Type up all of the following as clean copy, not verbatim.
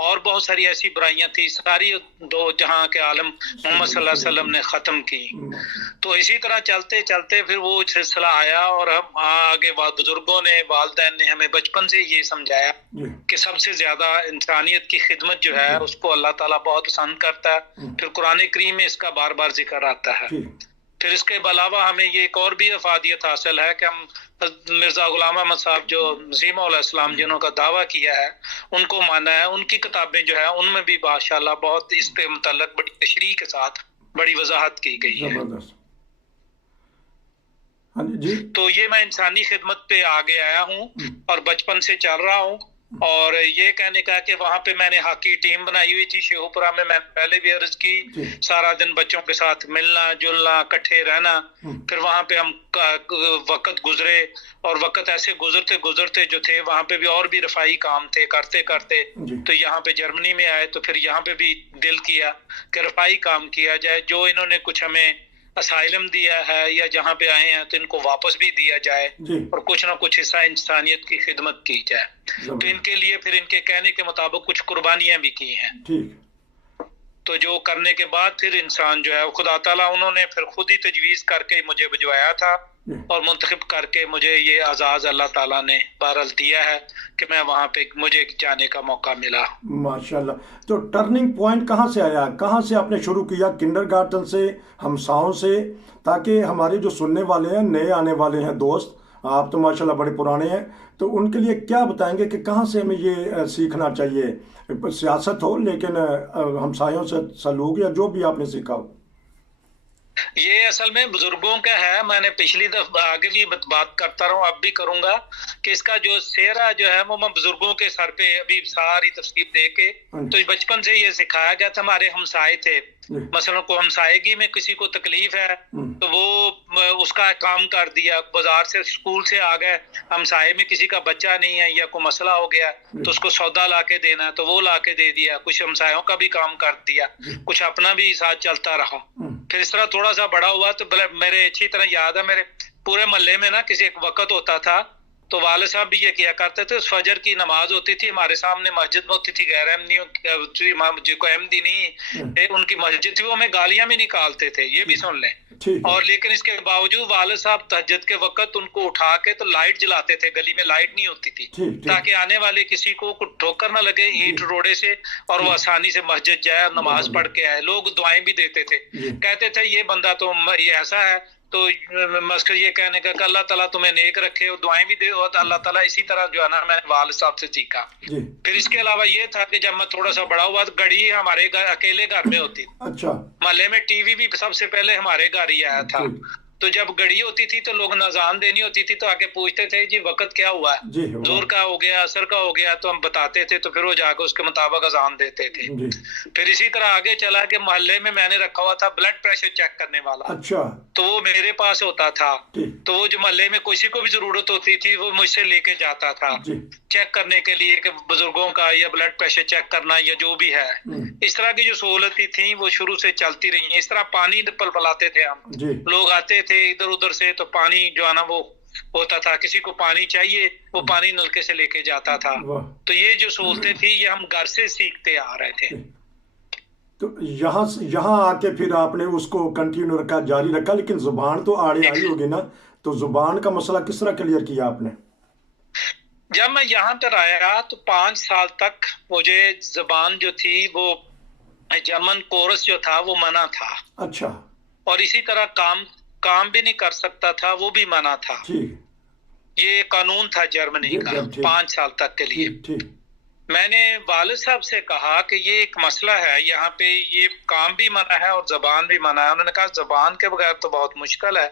اور بہت ساری ایسی برائیاں تھی، ساری دو جہاں کے عالم محمد صلی اللہ علیہ وسلم نے ختم کی. تو اسی طرح چلتے چلتے پھر وہ سلسلہ آیا، اور ہم آگے بزرگوں نے، والدین نے ہمیں بچپن سے یہ سمجھایا کہ سب سے زیادہ انسانیت کی خدمت جو ہے اس کو اللہ تعالیٰ بہت پسند کرتا ہے. پھر قرآن کریم میں اس کا بار بار ذکر آتا ہے. پھر اس کے علاوہ ہمیں یہ ایک اور بھی افادیت حاصل ہے کہ ہم مرزا غلام احمد صاحب جو مسیح علیہ السلام جنہوں کا دعویٰ کیا ہے ان کو مانا ہے. ان کی کتابیں جو ہے ان میں بھی ماشاءاللہ بہت اس پہ متعلق بڑی تشریح کے ساتھ بڑی وضاحت کی گئی ہے. تو یہ میں انسانی خدمت پہ آگے آیا ہوں اور بچپن سے چل رہا ہوں. اور یہ کہنے کا کہ وہاں پہ میں نے ہاکی ٹیم بنائی ہوئی تھی شیخوپورہ میں پہلے بھی عرض کی. سارا دن بچوں کے ساتھ ملنا جلنا، اکٹھے رہنا. پھر وہاں پہ ہم وقت گزرے، اور وقت ایسے گزرتے گزرتے جو تھے وہاں پہ بھی اور بھی رفائی کام تھے کرتے کرتے. تو یہاں پہ جرمنی میں آئے تو پھر یہاں پہ بھی دل کیا کہ رفائی کام کیا جائے. جو انہوں نے کچھ ہمیں اسائلم دیا ہے یا جہاں پہ آئے ہیں تو ان کو واپس بھی دیا جائے اور کچھ نہ کچھ حصہ انسانیت کی خدمت کی جائے. تو ان کے لیے پھر ان کے کہنے کے مطابق کچھ قربانیاں بھی کی ہیں. تو جو کرنے کے بعد پھر انسان جو ہے خدا تعالیٰ انہوں نے پھر خود ہی تجویز کر کے مجھے بھجوایا تھا اور منتخب کر کے مجھے یہ اعزاز اللہ تعالیٰ نے بہرحال دیا ہے کہ میں وہاں پہ مجھے جانے کا موقع ملا. ماشاءاللہ. تو ٹرننگ پوائنٹ کہاں سے آیا؟ کہاں سے آپ نے شروع کیا؟ کنڈر گارٹن سے، ہمساؤں سے؟ تاکہ ہمارے جو سننے والے ہیں، نئے آنے والے ہیں دوست، آپ تو ماشاءاللہ بڑے پرانے ہیں، تو ان کے لیے کیا بتائیں گے کہ کہاں سے ہمیں یہ سیکھنا چاہیے؟ سیاست ہو لیکن ہمسایوں سے سلوک یا جو بھی آپ نے سیکھا ہو. یہ اصل میں بزرگوں کا ہے. میں نے پچھلی دفعہ آگے بھی بات کرتا رہا ہوں، اب بھی کروں گا کہ اس کا جو سہرا جو ہے وہ میں بزرگوں کے سر پہ ابھی ساری تفصیل دے کے، تو بچپن سے یہ سکھایا گیا تھا. ہمارے ہمسائے تھے، مثلا کو ہمسائیگی میں کسی کو تکلیف ہے تو وہ اس کا کام کر دیا. بازار سے اسکول سے آ گئے، ہمسائے میں کسی کا بچہ نہیں ہے یا کوئی مسئلہ ہو گیا تو اس کو سودا لا کے دینا ہے تو وہ لا کے دے دیا. کچھ ہمسایوں کا بھی کام کر دیا، کچھ اپنا بھی ساتھ چلتا رہا. پھر اس طرح تھوڑا سا بڑا ہوا تو میرے اچھی طرح یاد ہے، میرے پورے محلے میں نا کسی ایک وقت ہوتا تھا تو والد صاحب بھی یہ کیا کرتے تھے. فجر کی نماز ہوتی تھی ہمارے سامنے مسجد میں ہوتی تھی، غیر احمدی کو احمدی نہیں ان کی مسجد تھی، وہ ہمیں گالیاں بھی نکالتے تھے، یہ بھی سن لیں. اور لیکن اس کے باوجود والد صاحب تہجد کے وقت ان کو اٹھا کے تو لائٹ جلاتے تھے. گلی میں لائٹ نہیں ہوتی تھی تاکہ آنے والے کسی کو ٹھوکر نہ لگے اینٹ روڑے سے اور وہ آسانی سے مسجد جائے اور نماز پڑھ کے آئے. لوگ دعائیں بھی دیتے تھے، کہتے تھے یہ بندہ تو یہ ایسا ہے. تو مسکر یہ کہنے کا کہ اللہ تعالیٰ تمہیں نیک رکھے اور دعائیں بھی دے. اور اللہ تعالیٰ اسی طرح جو ہے نا میں نے والد صاحب سے سیکھا. پھر اس کے علاوہ یہ تھا کہ جب میں تھوڑا سا بڑا ہوا تو گھڑی ہمارے گھر اکیلے گھر میں ہوتی. اچھا. محلے میں ٹی وی بھی سب سے پہلے ہمارے گھر ہی آیا تھا. تو جب گھڑی ہوتی تھی تو لوگ اذان دینی ہوتی تھی تو آگے پوچھتے تھے جی وقت کیا ہوا ہے، ظہر کا ہو گیا، عصر کا ہو گیا، تو ہم بتاتے تھے تو پھر وہ جا کے اس کے مطابق اذان دیتے تھے. پھر اسی طرح آگے چلا کہ محلے میں نے رکھا ہوا تھا بلڈ پریشر چیک کرنے والا. اچھا. تو وہ میرے پاس ہوتا تھا. تو وہ جو محلے میں کسی کو بھی ضرورت ہوتی تھی وہ مجھ سے لے کے جاتا تھا چیک کرنے کے لیے کہ بزرگوں کا یا بلڈ پریشر چیک کرنا یا جو بھی ہے. اس طرح کی جو سہولتیں تھیں وہ شروع سے چلتی رہی ہیں. اس طرح پانی پلاتے تھے ہم، لوگ آتے تھے ادھر ادھر سے تو پانی جو ہے نا وہ ہوتا تھا، کسی کو پانی چاہیے وہ پانی نلکے سے لے کے جاتا تھا. تو یہ جو سہولتیں تھی یہ ہم گھر سے سیکھتے آ رہے تھے. تو یہاں آ کے پھر آپ نے اس کو کنٹینیو رکھا، جاری رکھا، لیکن زبان تو آڑے آئی ہوگی نا، تو زبان کا مسئلہ کس طرح کلیئر کیا آپ نے؟ جب میں یہاں پر آیا تو 5 سال تک مجھے زبان جو تھی وہ جرمن کورس جو تھا وہ منع تھا. اچھا. اور اسی طرح کام بھی نہیں کر سکتا تھا، وہ بھی منع تھا. یہ قانون تھا جرمنی کا 5 سال تک کے لیے. میں نے والد صاحب سے کہا کہ یہ ایک مسئلہ ہے یہاں پہ، یہ کام بھی منع ہے اور زبان بھی منع ہے. انہوں نے کہا زبان کے بغیر تو بہت مشکل ہے.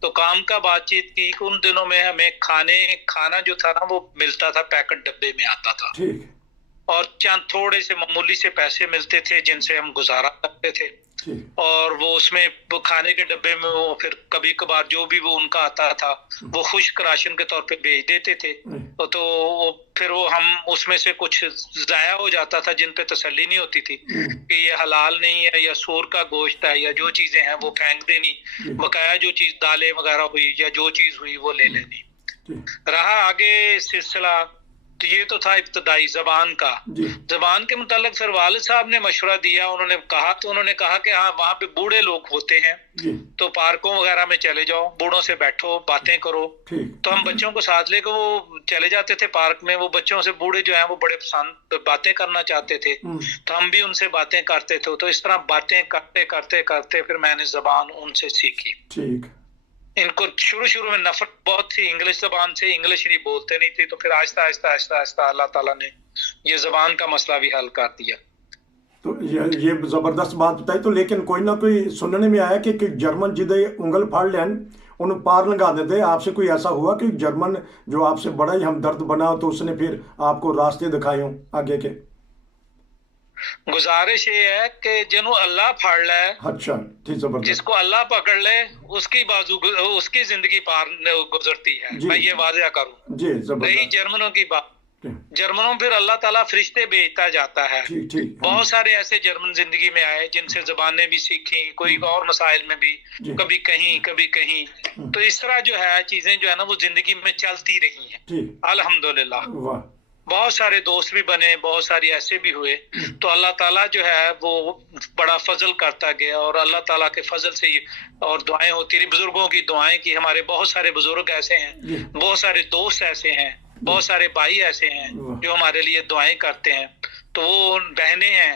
تو کام کا بات چیت کی. ان دنوں میں ہمیں کھانا جو تھا نا وہ ملتا تھا پیکٹ ڈبے میں آتا تھا اور چند تھوڑے سے معمولی سے پیسے ملتے تھے جن سے ہم گزارا کرتے تھے. اور وہ اس میں کھانے کے ڈبے میں وہ پھر کبھی کبھار جو بھی وہ ان کا آتا تھا وہ خشک راشن کے طور پہ بھیج دیتے تھے. تو پھر وہ ہم اس میں سے کچھ ضائع ہو جاتا تھا جن پہ تسلی نہیں ہوتی تھی کہ یہ حلال نہیں ہے یا سور کا گوشت ہے یا جو چیزیں ہیں وہ پھینک دینی. بقایا جو چیز دالیں وغیرہ ہوئی یا جو چیز ہوئی وہ لے لینی. رہا آگے سلسلہ تو یہ تو تھا ابتدائی زبان کا. زبان کے متعلق پھر والد صاحب نے مشورہ دیا, انہوں نے کہا کہ ہاں وہاں پہ بوڑھے لوگ ہوتے ہیں تو پارکوں وغیرہ میں چلے جاؤ, بوڑھوں سے بیٹھو, باتیں کرو. تو ہم بچوں کو ساتھ لے کے وہ چلے جاتے تھے پارک میں. وہ بچوں سے بوڑھے جو ہیں وہ بڑے پسند باتیں کرنا چاہتے تھے, تو ہم بھی ان سے باتیں کرتے تھے. تو اس طرح باتیں کرتے کرتے کرتے پھر میں نے زبان ان سے سیکھی. ان کو شروع میں نفرت بہت تھی انگلش زبان سے, انگلش نہیں بولتے نہیں تھے. تو پھر آہستہ آہستہ آہستہ آہستہ اللہ تعالیٰ نے یہ زبان کا مسئلہ بھی حل کر دیا. تو یہ زبردست بات بتائی. تو لیکن کوئی نہ کوئی سننے میں آیا کہ جرمن جدے انگل پھاڑ لین انہوں پار لگا دیتے. آپ سے کوئی ایسا ہوا کہ جرمن جو آپ سے بڑا ہی ہمدرد بنا تو اس نے پھر آپ کو راستے دکھائے ہوں آگے کے؟ گزارش یہ ہے کہ جنہوں اللہ پھاڑ لے, اچھا جس کو اللہ پکڑ لے اس کی بازو اس کی زندگی پار گزرتی ہے. میں یہ واضح کروں رہی جرمنوں کی بات. جرمنوں پھر اللہ تعالیٰ فرشتے بھیجتا جاتا ہے. بہت سارے ایسے جرمن زندگی میں آئے جن سے زبانیں بھی سیکھی, کوئی اور مسائل میں بھی, کبھی کہیں کبھی کہیں. تو اس طرح جو ہے چیزیں جو ہے نا وہ زندگی میں چلتی رہی ہیں الحمدللہ. بہت سارے دوست بھی بنے, بہت ساری ایسے بھی ہوئے. تو اللہ تعالیٰ جو ہے وہ بڑا فضل کرتا گیا, اور اللہ تعالیٰ کے فضل سے اور دعائیں ہوتی رہی, بزرگوں کی دعائیں کی. ہمارے بہت سارے بزرگ ایسے ہیں, بہت سارے دوست ایسے ہیں, بہت سارے بھائی ایسے ہیں جو ہمارے لیے دعائیں کرتے ہیں. تو وہ بہنیں ہیں,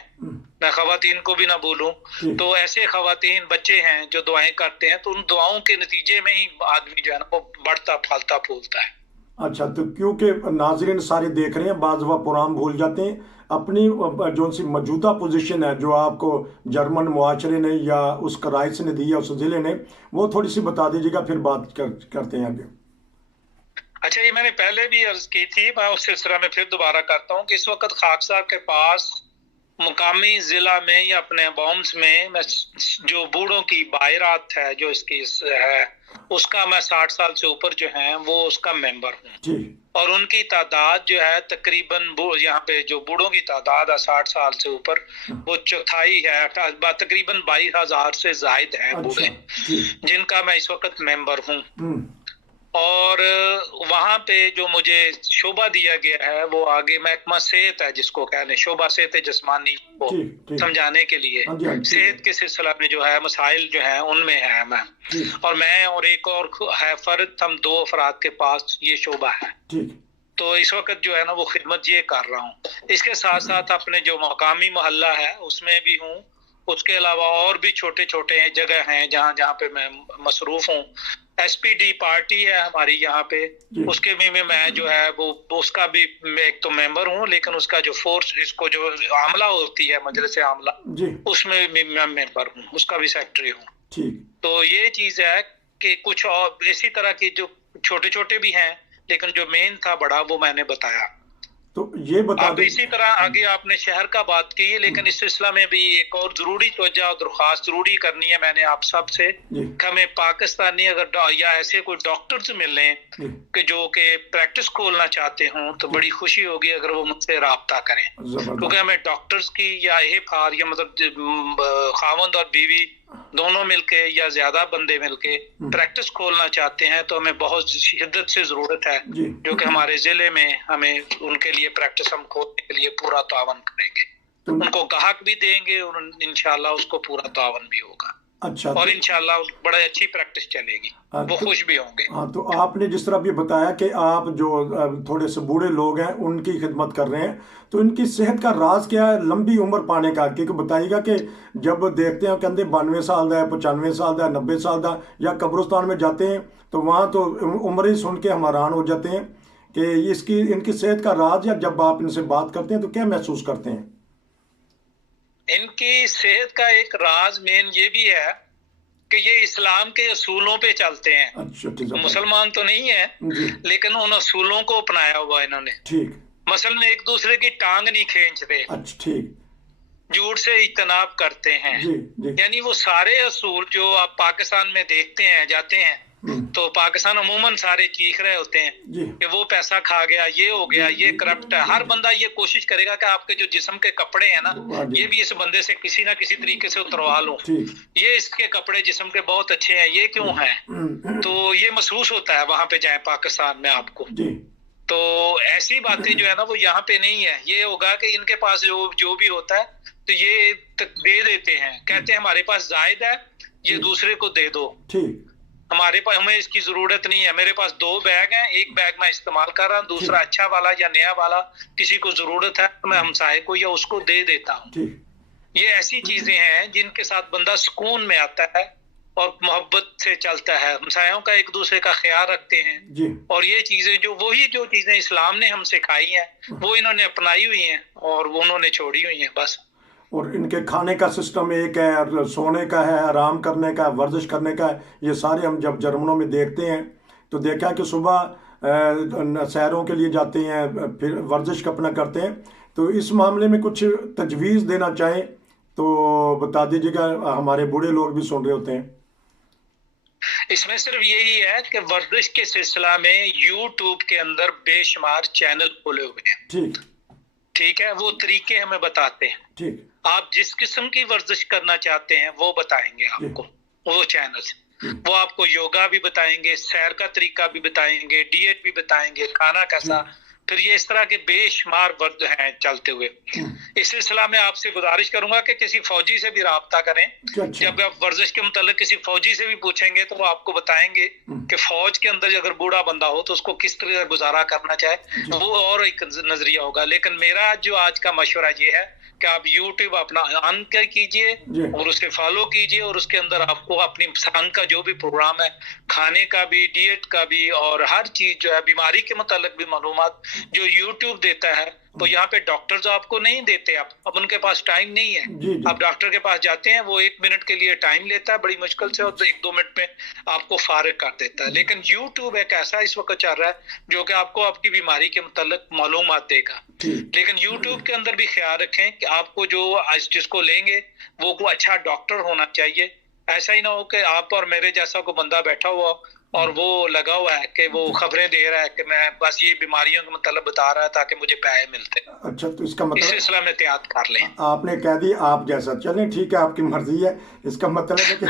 میں خواتین کو بھی نہ بولوں, تو ایسے خواتین بچے ہیں جو دعائیں کرتے ہیں. تو ان دعاؤں کے نتیجے میں ہی آدمی جو ہے نا وہ بڑھتا پھلتا پھولتا ہے. اچھا, تو کیونکہ ناظرین سارے دیکھ رہے ہیں, بعض وہ پرام بھول جاتے ہیں اپنی جو سی موجودہ پوزیشن ہے جو آپ کو جرمن معاشرے نے یا اس رائٹس نے دی ہے اس ضلع نے, وہ تھوڑی سی بتا دیجیے گا, پھر بات کرتے ہیں آگے. اچھا, یہ میں نے پہلے بھی عرض کی تھی, میں اس سلسلہ میں پھر دوبارہ کرتا ہوں کہ اس وقت خاکسار کے پاس مقامی ضلع میں یا اپنے بومس میں جو بوڑھوں کی بائرات ہے جو اس کی ہے اس کا میں 60 سال سے اوپر جو ہیں وہ اس کا ممبر ہوں. اور ان کی تعداد جو ہے تقریباً یہاں پہ جو بوڑھوں کی تعداد ہے 60 سال سے اوپر وہ چوتھائی ہے, تقریباً 22,000 سے زائد ہیں بوڑھے جن کا میں اس وقت ممبر ہوں. اور وہاں پہ جو مجھے شعبہ دیا گیا ہے وہ آگے محکمہ صحت ہے جس کو کہنے شعبہ صحت جسمانی کو سمجھانے کے لیے. صحت کے سلسلہ میں جو ہے مسائل جو ہیں ان میں ہے میں, اور میں اور ایک اور ہے فرد, ہم 2 افراد کے پاس یہ شعبہ ہے. تو اس وقت جو ہے نا وہ خدمت یہ کر رہا ہوں. اس کے ساتھ ساتھ اپنے جو مقامی محلہ ہے اس میں بھی ہوں. اس کے علاوہ اور بھی چھوٹے چھوٹے جگہ ہیں جہاں پہ میں مصروف ہوں. ایس پی ڈی پارٹی ہے ہماری یہاں پہ, اس کے بھی میں جو ہے وہ اس کا بھی ایک تو ممبر ہوں, لیکن اس کا جو فورس اس کو جو عاملہ ہوتی ہے مجلس عاملہ اس میں بھی میں ممبر ہوں, اس کا بھی سیکٹری ہوں. تو یہ چیز ہے کہ کچھ اور اسی طرح کی جو چھوٹے چھوٹے بھی ہیں, لیکن جو مین تھا بڑا وہ میں نے بتایا. تو یہ بتا اب اسی طرح آگے آپ نے شہر کا بات کی, لیکن اس سلسلہ میں بھی ایک اور ضروری توجہ اور درخواست ضروری کرنی ہے میں نے آپ سب سے کہ ہمیں پاکستانی اگر یا ایسے کوئی ڈاکٹرز مل لیں کہ جو کہ پریکٹس کھولنا چاہتے ہوں تو بڑی خوشی ہوگی اگر وہ مجھ سے رابطہ کریں, کیونکہ ہمیں ڈاکٹرز کی یا احفار یا مطلب خاوند اور بیوی دونوں مل کے یا زیادہ بندے مل کے پریکٹس کھولنا چاہتے ہیں تو ہمیں بہت شدت سے ضرورت ہے جو کہ ہمارے ضلع میں ہمیں ان کے لیے پریکٹس ہم کھولنے کے لیے پورا تعاون کریں گے, ان کو گاہک بھی دیں گے اور انشاءاللہ اس کو پورا تعاون بھی ہوگا. اچھا, اور انشاءاللہ بڑا اچھی پریکٹس چلے گی, وہ خوش بھی ہوں گے. ہاں, تو آپ نے جس طرح بھی بتایا کہ آپ جو تھوڑے سے بوڑھے لوگ ہیں ان کی خدمت کر رہے ہیں, تو ان کی صحت کا راز کیا ہے لمبی عمر پانے کا؟ کیونکہ بتائیے گا کہ جب دیکھتے ہیں کہ 92 سال دا ہے, 95 سال دا ہے, 90 سال دا, یا قبرستان میں جاتے ہیں تو وہاں تو عمریں سن کے ہم حیران ہو جاتے ہیں کہ ان کی صحت کا راز, یا جب آپ ان سے بات کرتے ہیں تو کیا محسوس کرتے ہیں؟ ان کی صحت کا ایک راز مین یہ بھی ہے کہ یہ اسلام کے اصولوں پہ چلتے ہیں. مسلمان تو نہیں ہیں لیکن ان اصولوں کو اپنایا ہوا انہوں نے. مثلا ایک دوسرے کی ٹانگ نہیں کھینچتے, جھوٹ سے اجتناب کرتے ہیں. یعنی وہ سارے اصول جو آپ پاکستان میں دیکھتے ہیں جاتے ہیں تو پاکستان عموماً سارے چیخ رہے ہوتے ہیں کہ وہ پیسہ کھا گیا, یہ ہو گیا, یہ کرپٹ ہے. ہر بندہ یہ کوشش کرے گا کہ آپ کے جو جسم کے کپڑے ہیں نا یہ بھی اس بندے سے کسی نہ کسی طریقے سے اتروا لوں, یہ اس کے کپڑے جسم کے بہت اچھے ہیں, یہ کیوں ہیں؟ تو یہ محسوس ہوتا ہے وہاں پہ جائیں پاکستان میں آپ کو. تو ایسی باتیں جو ہے نا وہ یہاں پہ نہیں ہے. یہ ہوگا کہ ان کے پاس جو بھی ہوتا ہے تو یہ دے دیتے ہیں, کہتے ہیں ہمارے پاس زائد ہے, یہ دوسرے کو دے دو, ہمارے پاس ہمیں اس کی ضرورت نہیں ہے, میرے پاس 2 بیگ ہیں, ایک بیگ میں استعمال کر رہا ہوں, دوسرا اچھا والا یا نیا والا کسی کو ضرورت ہے تو میں ہمسائے کو یا اس کو دے دیتا ہوں. یہ ایسی چیزیں ہیں جن کے ساتھ بندہ سکون میں آتا ہے اور محبت سے چلتا ہے, ہمسایوں کا ایک دوسرے کا خیال رکھتے ہیں. اور یہ چیزیں جو چیزیں اسلام نے ہم سکھائی ہیں وہ انہوں نے اپنائی ہوئی ہیں اور وہ انہوں نے چھوڑی ہوئی ہیں بس. اور ان کے کھانے کا سسٹم ایک ہے, سونے کا ہے, آرام کرنے کا, ورزش کرنے کا ہے. یہ سارے ہم جب جرمنوں میں دیکھتے ہیں تو دیکھا کہ صبح سیروں کے لیے جاتے ہیں, پھر ورزش اپنا کرتے ہیں. تو اس معاملے میں کچھ تجویز دینا چاہیں تو بتا دیجیے گا, ہمارے بوڑھے لوگ بھی سن رہے ہوتے ہیں. اس میں صرف یہی ہے کہ ورزش کے سلسلہ میں یوٹیوب کے اندر بے شمار چینل کھولے ہوئے ہیں. ٹھیک ہے, وہ طریقے ہمیں بتاتے ہیں. آپ جس قسم کی ورزش کرنا چاہتے ہیں وہ بتائیں گے آپ کو وہ چینل. وہ آپ کو یوگا بھی بتائیں گے, سیر کا طریقہ بھی بتائیں گے, ڈیٹ بھی بتائیں گے, کھانا کیسا, پھر یہ اس طرح کے بے شمار ورد ہیں چلتے ہوئے. اس سلسلہ میں آپ سے گزارش کروں گا کہ کسی فوجی سے بھی رابطہ کریں. جب آپ ورزش کے متعلق کسی فوجی سے بھی پوچھیں گے تو وہ آپ کو بتائیں گے کہ فوج کے اندر اگر بوڑھا بندہ ہو تو اس کو کس طرح گزارا کرنا چاہے, وہ اور ایک نظریہ ہوگا. لیکن میرا جو آج کا مشورہ یہ ہے کہ آپ یوٹیوب اپنا آن کیجئے اور اسے فالو کیجئے, اور اس کے اندر آپ کو اپنی پسند کا جو بھی پروگرام ہے, کھانے کا بھی, ڈیٹ کا بھی, اور ہر چیز جو ہے بیماری کے متعلق بھی معلومات جو یوٹیوب دیتا ہے. تو یہاں پہ ڈاکٹرز آپ کو نہیں دیتے, اب ان کے پاس ٹائم نہیں ہے. آپ ڈاکٹر کے پاس جاتے ہیں, وہ 1 منٹ کے لیے ٹائم لیتا ہے بڑی مشکل سے, اور 1-2 منٹ میں آپ کو فارغ کر دیتا ہے. لیکن یوٹیوب ایک ایسا اس وقت چل رہا ہے جو کہ آپ کو آپ کی بیماری کے متعلق معلومات دے گا. لیکن یوٹیوب کے اندر بھی خیال رکھیں کہ آپ کو جو جس کو لیں گے وہ کوئی اچھا ڈاکٹر ہونا چاہیے. ایسا ہی نہ ہو کہ آپ اور میرے جیسا کوئی بندہ بیٹھا ہوا اور وہ لگا ہوا ہے کہ وہ خبریں دے رہا ہے کہ میں بس یہ بیماریوں کا مطلب بتا رہا ہے تاکہ مجھے پیسے ملتے. اچھا, تو اس کا مطلب اس سلسلہ میں احتیاط کر لیں. آپ نے کہہ دی آپ جیسا, چلیں ٹھیک ہے, آپ کی مرضی ہے. اس کا مطلب ہے کہ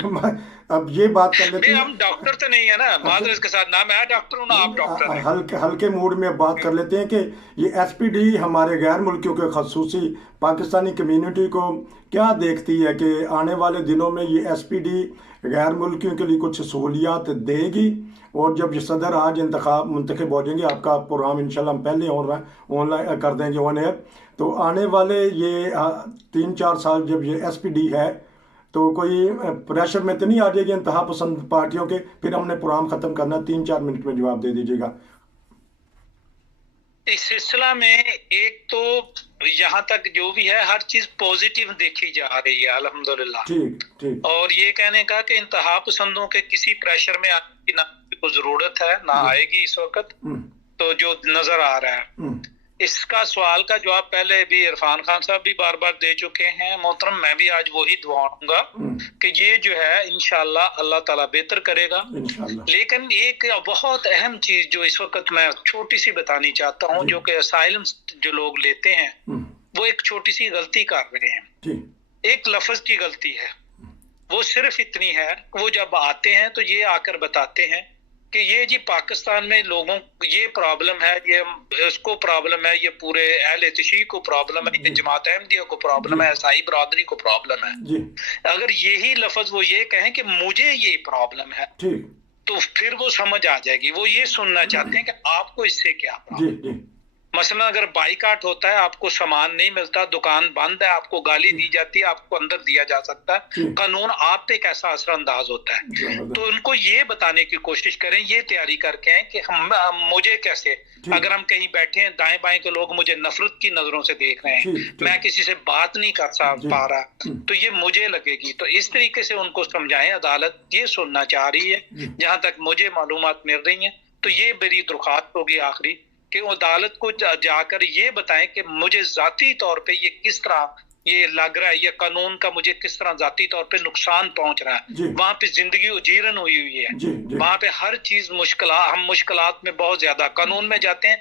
اب یہ بات کر لیتے ہیں, ہم ڈاکٹر تو نہیں ہے نا, معذرت کے ساتھ, نہ میں ڈاکٹر ہوں نہ آپ ڈاکٹر ہیں. ہلکے موڈ میں بات کر لیتے ہیں کہ یہ ایس پی ڈی ہمارے غیر ملکیوں کے خصوصی پاکستانی کمیونٹی کو کیا دیکھتی ہے کہ آنے والے دنوں میں یہ ایس پی ڈی غیر ملکیوں کے لیے کچھ سہولیات دے گی, اور جب یہ صدر آج منتخب ہو جائیں گے, آپ کا پروگرام انشاءاللہ ہم پہلے آن لائن کر دیں گے آن ایئر, تو آنے والے یہ 3-4 سال جب یہ ایس پی ڈی ہے تو کوئی پریشر میں تو نہیں آ جائے گی انتہا پسند پارٹیوں کے, پھر ہم نے پروگرام ختم کرنا, 3-4 منٹ میں جواب دے دیجیے گا. اس سلسلہ میں ایک تو یہاں تک جو بھی ہے ہر چیز پوزیٹیو دیکھی جا رہی ہے الحمدللہ. ٹھیک. اور یہ کہنے کا کہ انتہا پسندوں کے کسی پریشر میں آنے کی نہ کوئی ضرورت ہے نہ آئے گی اس وقت, تو جو نظر آ رہا ہے. اس کا سوال کا جواب پہلے بھی عرفان خان صاحب بھی بار بار دے چکے ہیں محترم, میں بھی آج وہی دعاؤں گا کہ یہ جو ہے انشاءاللہ اللہ تعالیٰ بہتر کرے گا. لیکن ایک بہت اہم چیز جو اس وقت میں چھوٹی سی بتانی چاہتا ہوں, جو کہ اسائلم جو لوگ لیتے ہیں وہ ایک چھوٹی سی غلطی کر رہے ہیں. ایک لفظ کی غلطی ہے, وہ صرف اتنی ہے, وہ جب آتے ہیں تو یہ آ کر بتاتے ہیں کہ یہ جی پاکستان میں لوگوں یہ پرابلم ہے, یہ اس کو پرابلم ہے, یہ پورے اہل تشیع کو پرابلم ہے, یہ جماعت احمدیہ کو پرابلم ہے, عیسائی برادری کو پرابلم ہے. اگر یہی لفظ وہ یہ کہیں کہ مجھے یہ پرابلم ہے تو پھر وہ سمجھ آ جائے گی. وہ یہ سننا چاہتے ہیں کہ آپ کو اس سے کیا پرابلم. مثلا اگر بائیکاٹ ہوتا ہے, آپ کو سامان نہیں ملتا, دکان بند ہے, آپ کو گالی دی جاتی ہے, آپ کو اندر دیا جا سکتا ہے, قانون آپ پہ کیسا اثر انداز ہوتا ہے, تو ان کو یہ بتانے کی کوشش کریں, یہ تیاری کر کے ہیں کہ مجھے کیسے, اگر ہم کہیں بیٹھے ہیں دائیں بائیں کے لوگ مجھے نفرت کی نظروں سے دیکھ رہے ہیں, میں کسی سے بات نہیں کر پا رہا, تو یہ مجھے لگے گی. تو اس طریقے سے ان کو سمجھائیں, عدالت یہ سننا چاہ رہی ہے جہاں تک مجھے معلومات مل رہی ہیں. تو یہ میری درخواست ہوگی آخری کہ عدالت کو جا کر یہ بتائیں کہ مجھے ذاتی طور پہ یہ کس طرح یہ لگ رہا ہے یہ قانون کا مجھے کس طرح ذاتی طور پہ نقصان پہنچ رہا ہے. وہاں پہ زندگی اجیرن ہوئی ہے. وہاں پہ ہر چیز ہم مشکلات میں بہت زیادہ. قانون میں جاتے ہیں,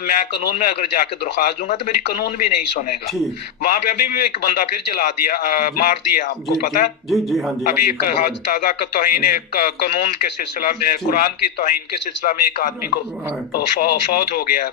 میں قانون میں اگر جا کے درخواست دوں گا تو میری قانون بھی نہیں سنے گا. وہاں پہ ابھی بھی ایک بندہ پھر جلا دیا, مار دیا, آپ کو پتا ہے. ابھی ایک تازہ توہین قانون کے سلسلہ میں, قرآن کی توہین کے سلسلہ میں ایک آدمی کو فوت ہو گیا.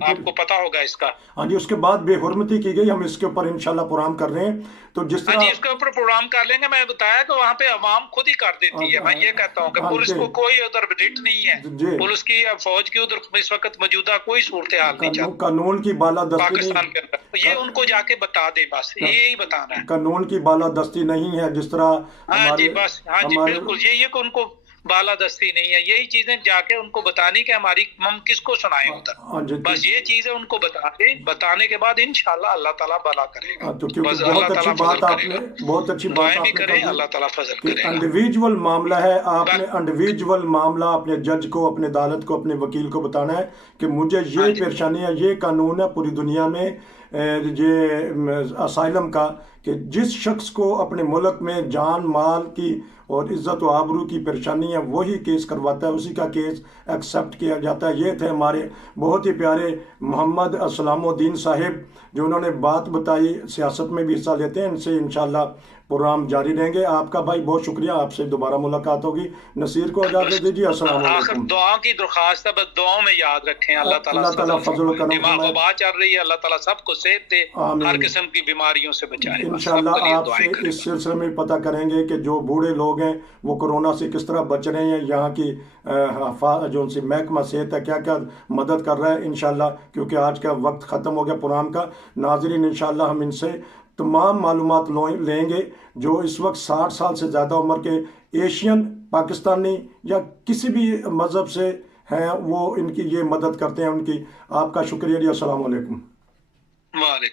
آپ کو پتا ہوگا اس کا. ہاں جی, اس کے بعد بے حرمتی کی گئی. ہم اس کے اوپر انشاءاللہ پروگرام کر رہے ہیں. تو جس طرح اس کے اوپر پروگرام کر لیں گے. میں بتایا کہ وہاں پہ عوام خود ہی کر دیتی ہے. میں یہ کہتا ہوں کہ پولیس کو کوئی ادھر رٹ نہیں ہے. پولیس کی یا فوج کی ادھر اس وقت موجودہ کوئی صورتحال نہیں چلتی قانون کی بالادستی پاکستان کے اندر. یہ ان کو جا کے بتا دے, بس یہی بتانا ہے. قانون کی بالادستی نہیں ہے جس طرح. ہاں جی, بس ہاں جی, بالکل یہی ہے کہ ان کو بالادستی نہیں ہے. یہی چیزیں جا کے ان کو بتانی کہ ہم کس کو سنائیں ادھر. بس یہ چیزیں ان کو بتانے کے بعد انشاءاللہ اللہ تعالیٰ بھلا کرے گا. بس اللہ تعالیٰ فضل کرے گا. بہت اچھی بات دعائیں بھی کریں, اللہ تعالیٰ فضل کرے گا. انڈیویجول معاملہ ہے. آپ نے انڈیویجول معاملہ اپنے جج کو, اپنے عدالت کو, اپنے وکیل کو بتانا ہے کہ مجھے یہ پریشانی ہے, یہ قانون ہے پوری دنیا میں یہ اسائلم کا, کہ جس شخص کو اپنے ملک میں جان مال کی اور عزت و آبرو کی پریشانی ہے وہی کیس کرواتا ہے, اسی کا کیس ایکسیپٹ کیا جاتا ہے. یہ تھے ہمارے بہت ہی پیارے محمد اسلام الدین صاحب, جو انہوں نے بات بتائی. سیاست میں بھی حصہ لیتے ہیں. ان سے انشاءاللہ پروگرام جاری رہیں گے. آپ کا بھائی بہت شکریہ. آپ سے دوبارہ ملاقات ہوگی. نصیر کو اجازت دیجیے. السلام علیکم. دعا کی درخواست ہے, بس دعاؤں میں یاد رکھیں. اللہ تعالیٰ فضل و کرم. دماغ وبا چل رہی ہے, اللہ تعالیٰ سب کو صحت دے, ہر قسم کی بیماریوں سے بچائے. انشاءاللہ آپ سے اس سلسلے میں پتہ کریں گے کہ جو بوڑھے لوگ ہیں وہ کورونا سے کس طرح بچ رہے ہیں. یہاں کی جو ان سے محکمہ صحت ہے کیا کیا مدد کر رہا ہے انشاءاللہ, کیونکہ آج کا وقت ختم ہو گیا پروگرام کا. ناظرین انشاءاللہ ہم ان سے تمام معلومات لیں گے جو اس وقت 60 سال سے زیادہ عمر کے ایشین, پاکستانی یا کسی بھی مذہب سے ہیں, وہ ان کی یہ مدد کرتے ہیں ان کی. آپ کا شکریہ. السلام علیکم. وعلیکم.